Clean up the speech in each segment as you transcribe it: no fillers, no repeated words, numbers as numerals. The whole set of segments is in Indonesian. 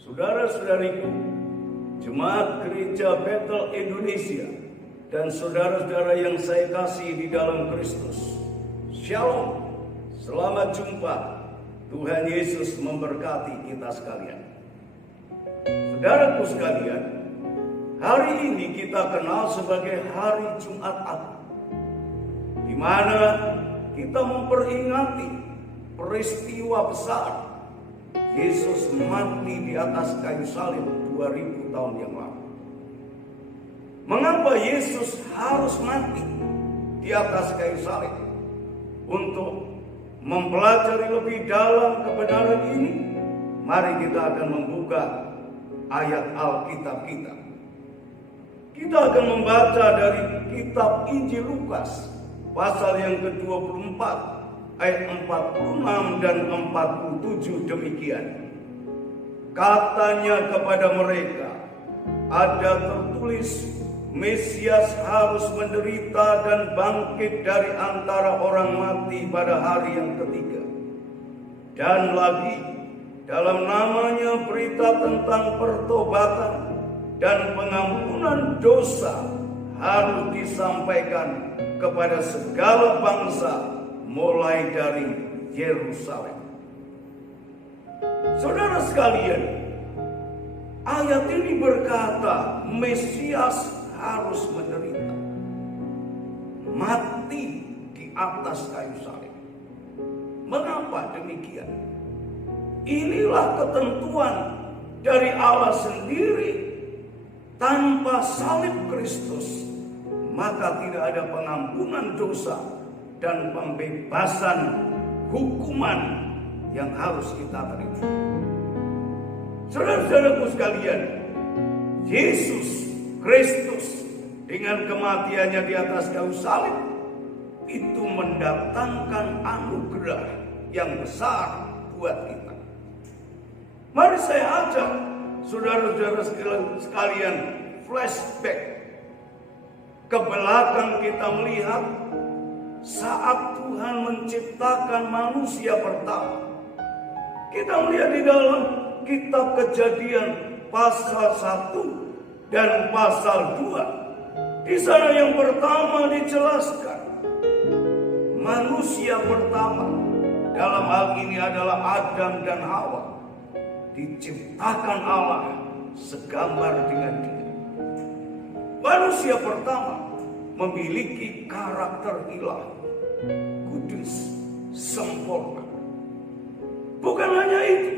Saudara-saudariku, Jemaat Gereja Bethel Indonesia, dan saudara-saudara yang saya kasih di dalam Kristus, Shalom, selamat jumpa. Tuhan Yesus memberkati kita sekalian. Saudaraku sekalian, hari ini kita kenal sebagai Hari Jumat Agung, di mana kita memperingati peristiwa besar Yesus mati di atas kayu salib 2000 tahun yang lalu. Mengapa Yesus harus mati di atas kayu salib? Untuk mempelajari lebih dalam kebenaran ini, mari kita akan membuka ayat Alkitab kita. Kita akan membaca dari kitab Injil Lukas, pasal yang ke-24, ayat 46 dan 47 demikian. Katanya kepada mereka, ada tertulis, Mesias harus menderita dan bangkit dari antara orang mati pada hari yang ketiga. Dan lagi, dalam namanya berita tentang pertobatan dan pengampunan dosa harus disampaikan kepada segala bangsa, mulai dari Yerusalem. Saudara sekalian, ayat ini berkata Mesias harus menderita, mati di atas kayu salib. Mengapa demikian? Inilah ketentuan dari Allah sendiri. Tanpa salib Kristus, maka tidak ada pengampunan dosa dan pembebasan hukuman yang harus kita terima. Saudara-saudaraku sekalian, Yesus Kristus dengan kematiannya di atas kayu salib itu mendatangkan anugerah yang besar buat kita. Mari saya ajak saudara-saudara sekalian flashback ke belakang, kita melihat saat Tuhan menciptakan manusia pertama. Kita melihat di dalam kitab Kejadian pasal 1 dan pasal 2. Di sana yang pertama dijelaskan, manusia pertama, dalam hal ini adalah Adam dan Hawa, diciptakan Allah segambar dengan Dia. Manusia pertama memiliki karakter ilahi, kudus, sempurna. Bukan hanya itu,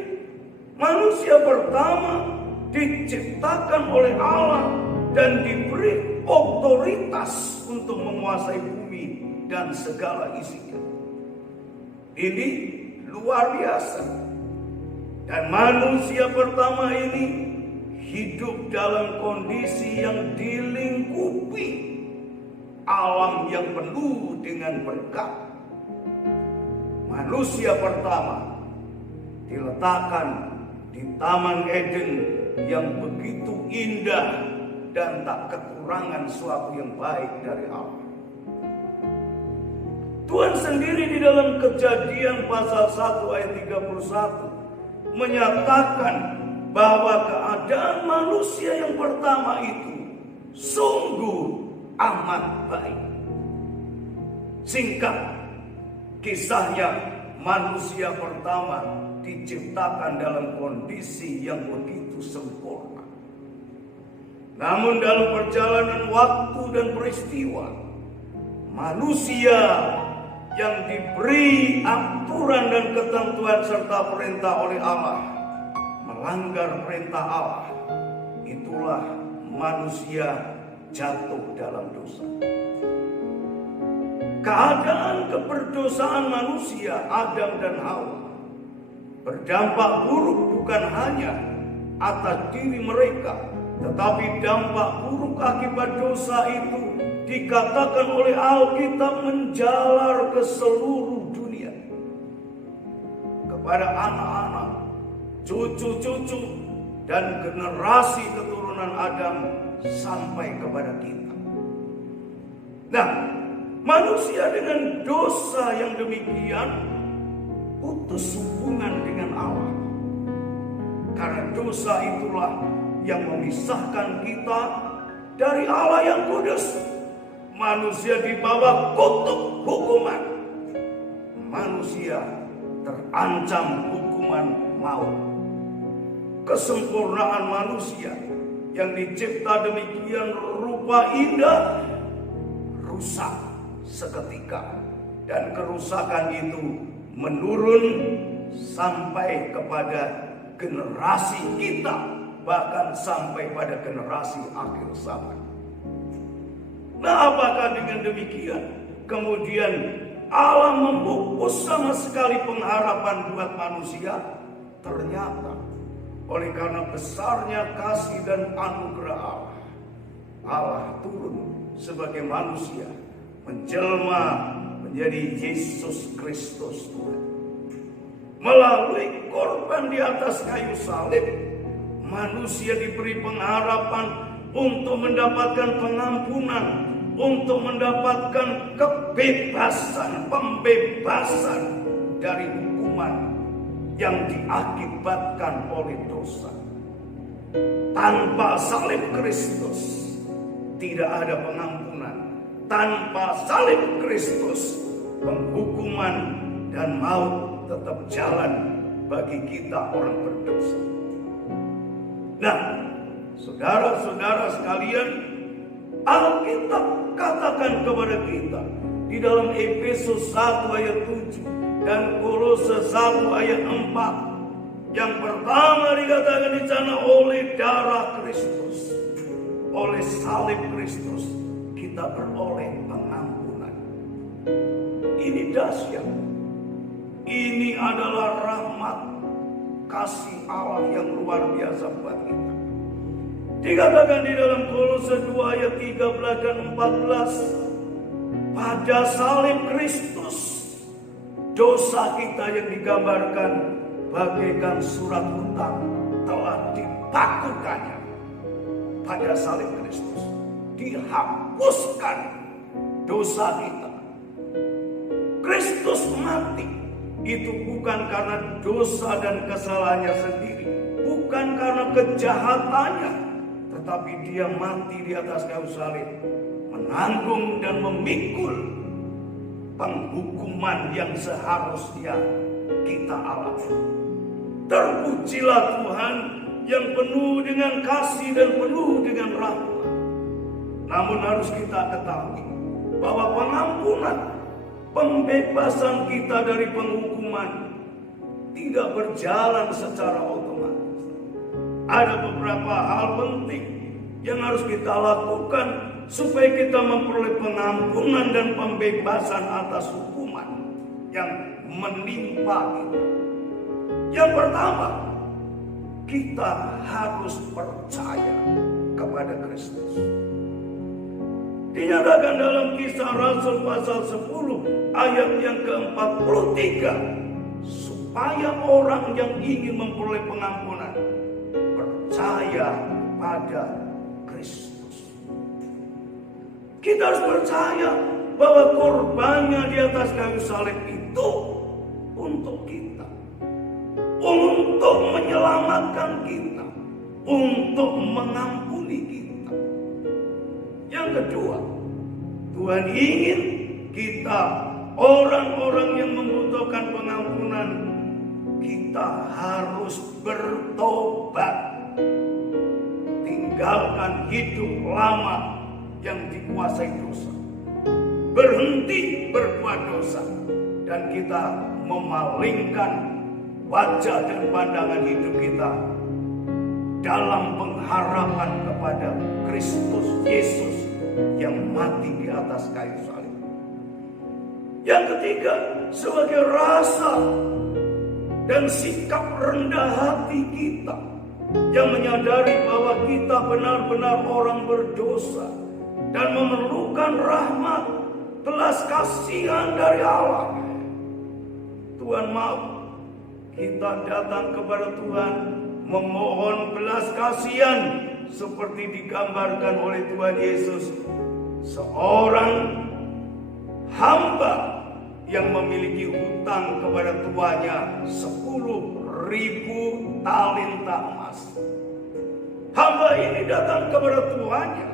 manusia pertama diciptakan oleh Allah dan diberi otoritas untuk menguasai bumi dan segala isinya. Ini luar biasa. Dan manusia pertama ini hidup dalam kondisi yang dilingkupi alam yang penuh dengan berkat. Manusia pertama diletakkan di Taman Eden yang begitu indah dan tak kekurangan suatu yang baik dari Allah. Tuhan sendiri di dalam Kejadian pasal 1 ayat 31 menyatakan bahwa keadaan manusia yang pertama itu sungguh amat baik. Singkat kisahnya, manusia pertama diciptakan dalam kondisi yang begitu sempurna. Namun dalam perjalanan waktu dan peristiwa, manusia yang diberi aturan dan ketentuan serta perintah oleh Allah melanggar perintah Allah. Itulah manusia jatuh dalam dosa. Keadaan keberdosaan manusia Adam dan Hawa berdampak buruk bukan hanya atas diri mereka, tetapi dampak buruk akibat dosa itu dikatakan oleh Alkitab menjalar ke seluruh dunia, kepada anak-anak, cucu-cucu, dan generasi keturunan Adam sampai kepada kita. Nah, manusia dengan dosa yang demikian putus hubungan dengan Allah. Karena dosa itulah yang memisahkan kita dari Allah yang kudus. Manusia di bawah kutuk hukuman. Manusia terancam hukuman maut. Kesempurnaan manusia yang dicipta demikian rupa indah rusak seketika, dan kerusakan itu menurun sampai kepada generasi kita, bahkan sampai pada generasi akhir zaman. Nah, apakah dengan demikian kemudian Allah memupus sama sekali pengharapan buat manusia? Ternyata oleh karena besarnya kasih dan anugerah Allah, Allah turun sebagai manusia, menjelma menjadi Yesus Kristus Tuhan. Melalui korban di atas kayu salib, manusia diberi pengharapan untuk mendapatkan pengampunan, untuk mendapatkan kebebasan, pembebasan dari hukuman yang diakibatkan oleh dosa. Tanpa salib Kristus tidak ada pengampunan. Tanpa salib Kristus, penghukuman dan maut tetap jalan bagi kita orang berdosa. Nah, saudara-saudara sekalian, Alkitab katakan kepada kita di dalam Efesus 1 ayat 7 dan Kolose 1 ayat 4. Yang pertama dikatakan di sana, oleh darah Kristus, oleh salib Kristus, kita beroleh pengampunan. Ini dahsyat. Ini adalah rahmat kasih Allah yang luar biasa buat kita. Dikatakan di dalam Kolose 2 ayat 13 dan 14, pada salib Kristus, dosa kita yang digambarkan bagaikan surat hutang telah dipakukannya. Pada salib Kristus dihapuskan dosa kita. Kristus mati itu bukan karena dosa dan kesalahannya sendiri, bukan karena kejahatannya, tetapi dia mati di atas kayu salib, menanggung dan memikul penghukuman yang seharusnya kita alami. Terpujilah Tuhan yang penuh dengan kasih dan penuh dengan rahmat. Namun harus kita ketahui bahwa pengampunan, pembebasan kita dari penghukuman tidak berjalan secara otomatis. Ada beberapa hal penting yang harus kita lakukan supaya kita memperoleh pengampunan dan pembebasan atas hukuman yang menimpa kita. Yang pertama, kita harus percaya kepada Kristus. Dinyatakan dalam Kisah Rasul pasal 10 ayat yang ke-43, supaya orang yang ingin memperoleh pengampunan percaya pada Kristus. Kita harus percaya bahwa korbannya di atas kayu salib itu untuk kita, untuk menyelamatkan kita, untuk mengampuni kita. Yang kedua, Tuhan ingin kita, orang-orang yang membutuhkan pengampunan, kita harus bertobat, tinggalkan hidup lama yang dikuasai dosa, berhenti berbuat dosa, dan kita memalingkan wajah dan pandangan hidup kita dalam pengharapan kepada Kristus Yesus yang mati di atas kayu salib. Yang ketiga, sebagai rasa dan sikap rendah hati kita yang menyadari bahwa kita benar-benar orang berdosa dan memerlukan rahmat, belas kasihan dari Allah. Tuhan mau kita datang kepada Tuhan memohon belas kasihan seperti digambarkan oleh Tuhan Yesus, seorang hamba yang memiliki hutang kepada tuannya 10 1000 talenta emas. Hamba ini datang kepada tuannya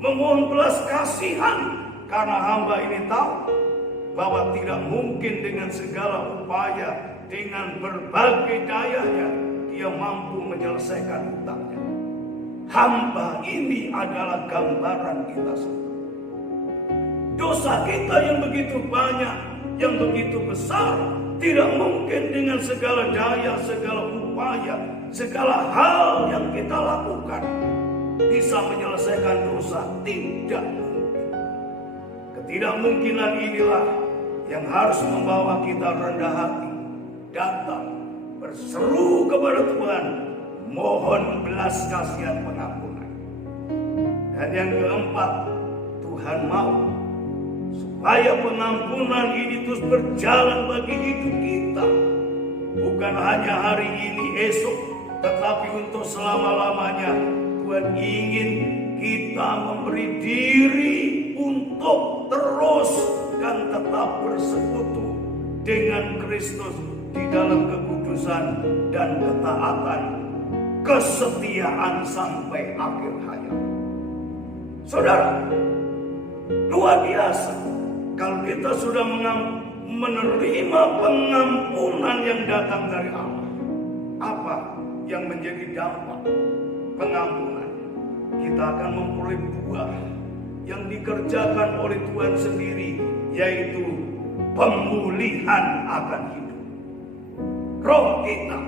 memohon belas kasihan, karena hamba ini tahu bahwa tidak mungkin dengan segala upaya, dengan berbagai dayanya dia mampu menyelesaikan hutangnya. Hamba ini adalah gambaran kita semua. Dosa kita yang begitu banyak, yang begitu besar, tidak mungkin dengan segala daya, segala upaya, segala hal yang kita lakukan bisa menyelesaikan dosa. Tidak mungkin. Ketidakmungkinan inilah yang harus membawa kita rendah hati, datang berseru kepada Tuhan, mohon belas kasihan pengampunan. Dan yang keempat, Tuhan mau supaya pengampunan ini terus berjalan bagi hidup kita. Bukan hanya hari ini, esok, tetapi untuk selama-lamanya. Tuhan ingin kita memberi diri untuk terus dan tetap bersekutu dengan Kristus di dalam kekudusan dan ketaatan, kesetiaan sampai akhir hayat. Saudara, luar biasa kalau kita sudah menerima pengampunan yang datang dari Allah. Apa yang menjadi dampak pengampunan? Kita akan memperoleh buah yang dikerjakan oleh Tuhan sendiri, yaitu pemulihan akan hidup. Roh kita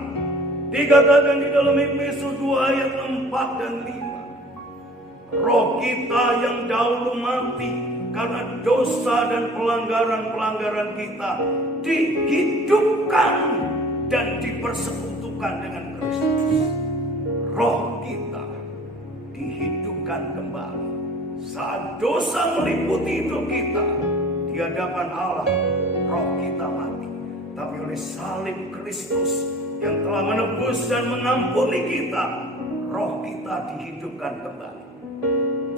dikatakan di dalam Efesus 2 ayat 4 dan 5. Roh kita yang dahulu mati karena dosa dan pelanggaran-pelanggaran kita dihidupkan dan dipersekutukan dengan Kristus. Roh kita dihidupkan kembali. Saat dosa meliputi hidup kita, di hadapan Allah, roh kita mati. Tapi oleh salib Kristus yang telah menebus dan mengampuni kita, roh kita dihidupkan kembali.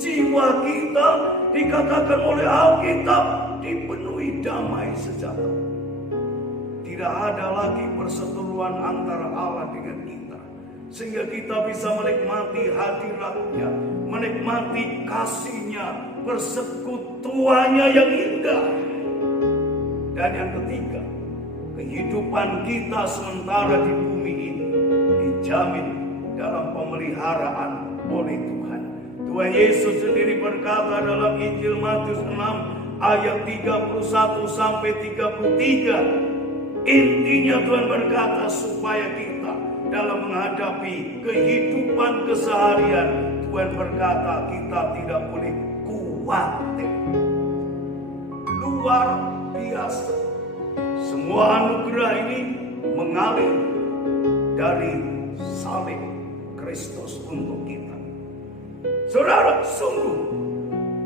Jiwa kita dikatakan oleh Alkitab dipenuhi damai sejahtera. Tidak ada lagi perseteruan antara Allah dengan kita, sehingga kita bisa menikmati hadiratnya, menikmati kasihnya, persekutuannya yang indah. Dan yang ketiga, kehidupan kita sementara di bumi ini dijamin dalam pemeliharaan oleh Tuhan. Tuhan Yesus sendiri berkata dalam Injil Matius 6 ayat 31 sampai 33. Intinya Tuhan berkata supaya kita dalam menghadapi kehidupan keseharian, Tuhan berkata kita tidak boleh khawatir. Luar biasa. Semua anugerah ini mengalir dari salib Kristus untuk kita. Saudara, sungguh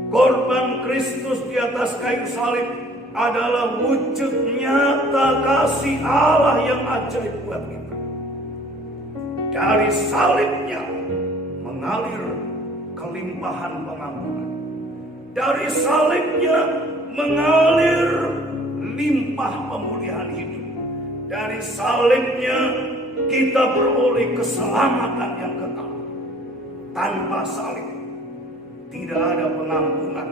korban Kristus di atas kayu salib adalah wujud nyata kasih Allah yang ajaib buat kita. Dari salibnya mengalir kelimpahan pengampunan. Dari salibnya mengalir limpah pemulihan hidup. Dari salibnya kita beroleh keselamatan yang kekal. Tanpa salib tidak ada pengampunan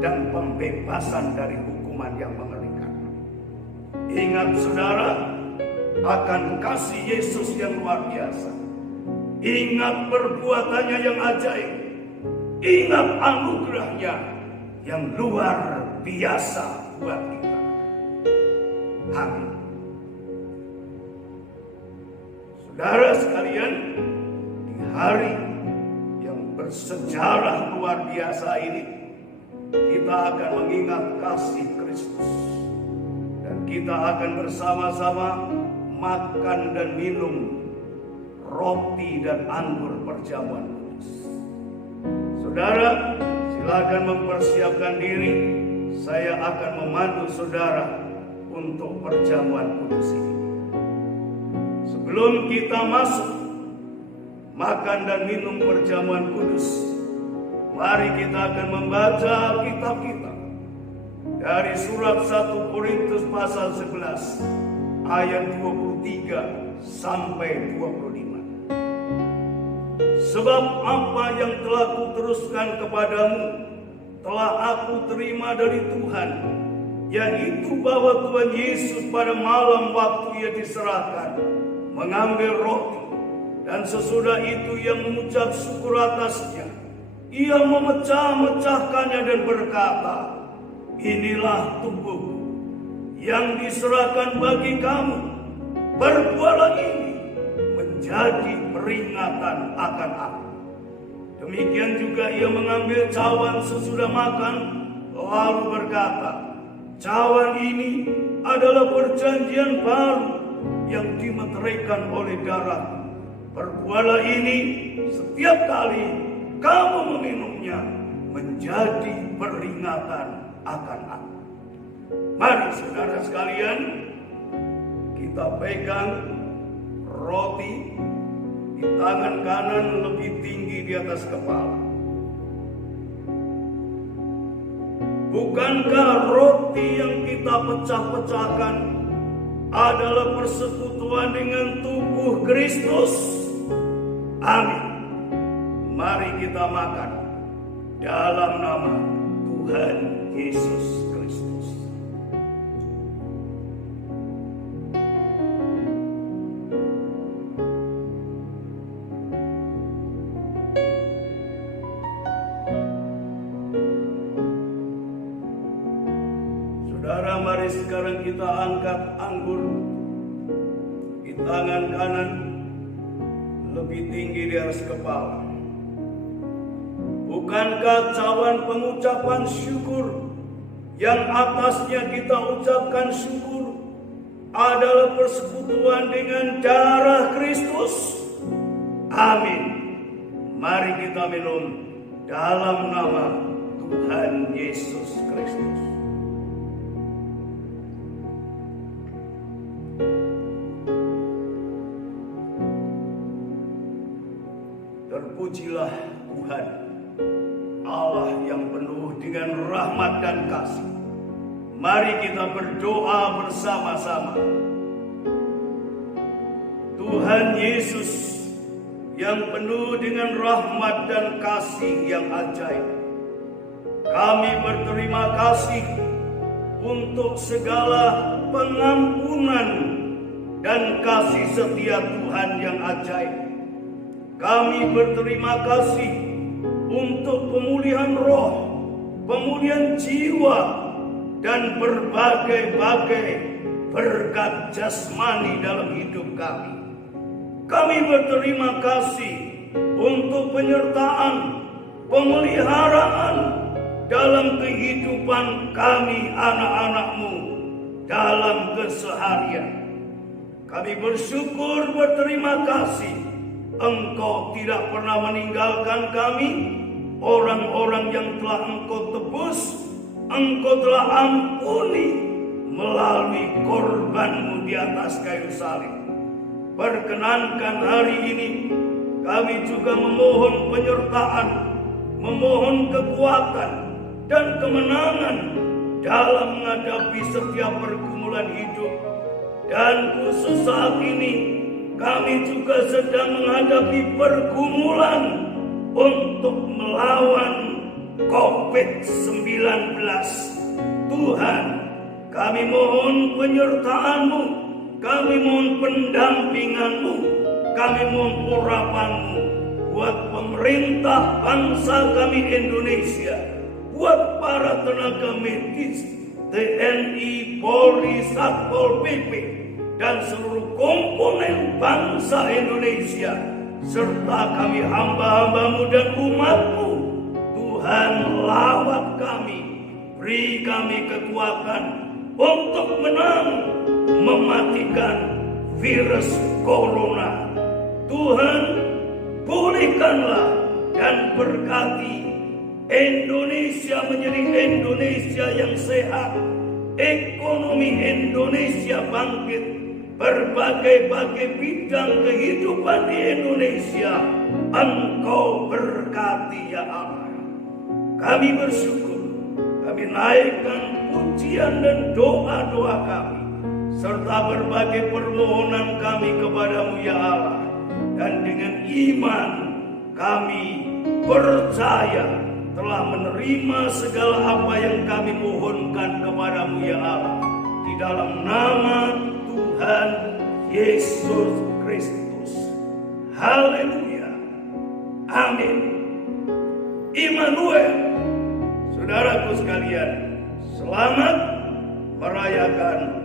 dan pembebasan dari hukuman yang mengerikan. Ingat saudara akan kasih Yesus yang luar biasa. Ingat perbuatannya yang ajaib. Ingat anugerahnya yang luar biasa buat kita. Amin. Saudara sekalian, di hari yang bersejarah luar biasa ini, kita akan mengingat kasih Kristus. Dan kita akan bersama-sama makan dan minum roti dan anggur perjamuan kudus. Saudara, silakan mempersiapkan diri. Saya akan memandu saudara untuk perjamuan kudus ini. Sebelum kita masuk makan dan minum perjamuan kudus, mari kita akan membaca kitab kita dari surat 1 Korintus pasal 11 ayat 23 sampai 25. Sebab apa yang telah kuteruskan kepadamu telah aku terima dari Tuhan, yaitu bahwa Tuhan Yesus pada malam waktu ia diserahkan mengambil roti, dan sesudah itu ia mengucap syukur atasnya. Ia memecah-mecahkannya dan berkata, inilah tubuhku yang diserahkan bagi kamu. Perbuatlah ini menjadi peringatan akan aku. Demikian juga ia mengambil cawan sesudah makan, lalu berkata, cawan ini adalah perjanjian baru yang dimeteraikan oleh darah. Perbuatlah ini setiap kali kamu meminumnya menjadi peringatan akan aku. Mari saudara sekalian, kita pegang roti di tangan kanan lebih tinggi di atas kepala. Bukankah roti yang kita pecah-pecahkan adalah persekutuan dengan tubuh Kristus? Amin. Mari kita makan dalam nama Tuhan Yesus Kristus. Saudara, mari sekarang kita angkat anggur di tangan kanan lebih tinggi di atas kepala. Bukankah cawan pengucapan syukur yang atasnya kita ucapkan syukur adalah persekutuan dengan darah Kristus? Amin. Mari kita minum dalam nama Tuhan Yesus Kristus. Terpujilah Tuhan, Allah yang penuh dengan rahmat dan kasih. Mari kita berdoa bersama-sama. Tuhan Yesus yang penuh dengan rahmat dan kasih yang ajaib, kami berterima kasih untuk segala pengampunan dan kasih setia Tuhan yang ajaib. Kami berterima kasih untuk pemulihan roh, pemulihan jiwa, dan berbagai-bagai berkat jasmani dalam hidup kami. Kami berterima kasih untuk penyertaan, pemeliharaan dalam kehidupan kami anak-anak-Mu dalam keseharian. Kami bersyukur, berterima kasih Engkau tidak pernah meninggalkan kami, orang-orang yang telah Engkau tebus, Engkau telah ampuni melalui korban-Mu di atas kayu salib. Perkenankan hari ini kami juga memohon penyertaan, memohon kekuatan dan kemenangan dalam menghadapi setiap pergumulan hidup. Dan khusus saat ini kami juga sedang menghadapi pergumulan untuk melawan COVID-19. Tuhan, kami mohon penyertaan-Mu, kami mohon pendampingan-Mu, kami mohon urapan-Mu buat pemerintah bangsa kami Indonesia, buat para tenaga medis, TNI, Polri, Satpol PP, dan seluruh komponen bangsa Indonesia, serta kami hamba-hamba-Mu dan umat-Mu. Tuhan, lawat kami, beri kami kekuatan untuk menang, mematikan virus corona. Tuhan, pulihkanlah dan berkati Indonesia menjadi Indonesia yang sehat, ekonomi Indonesia bangkit, berbagai-bagai bidang kehidupan di Indonesia Engkau berkati ya Allah. Kami bersyukur, kami naikkan pujian dan doa-doa kami serta berbagai permohonan kami kepadamu ya Allah. Dan dengan iman kami percaya telah menerima segala apa yang kami mohonkan kepadamu ya Allah. Di dalam nama Tuhan Yesus Kristus. Haleluya. Amin. Immanuel. Saudaraku sekalian, selamat merayakan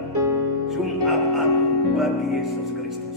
Jumat Agung bagi Yesus Kristus.